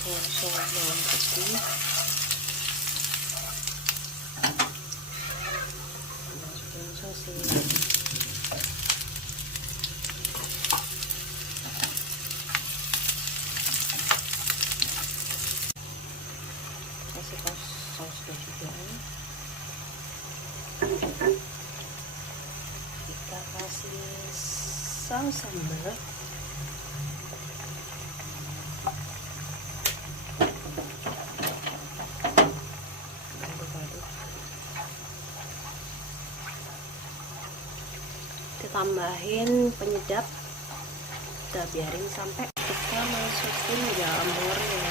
gosok bawang putih, masukin sosis, kasih sausnya juga, kita kasih saus sambal, tambahin penyedap, kita biarin sampai kita masukin jamurnya.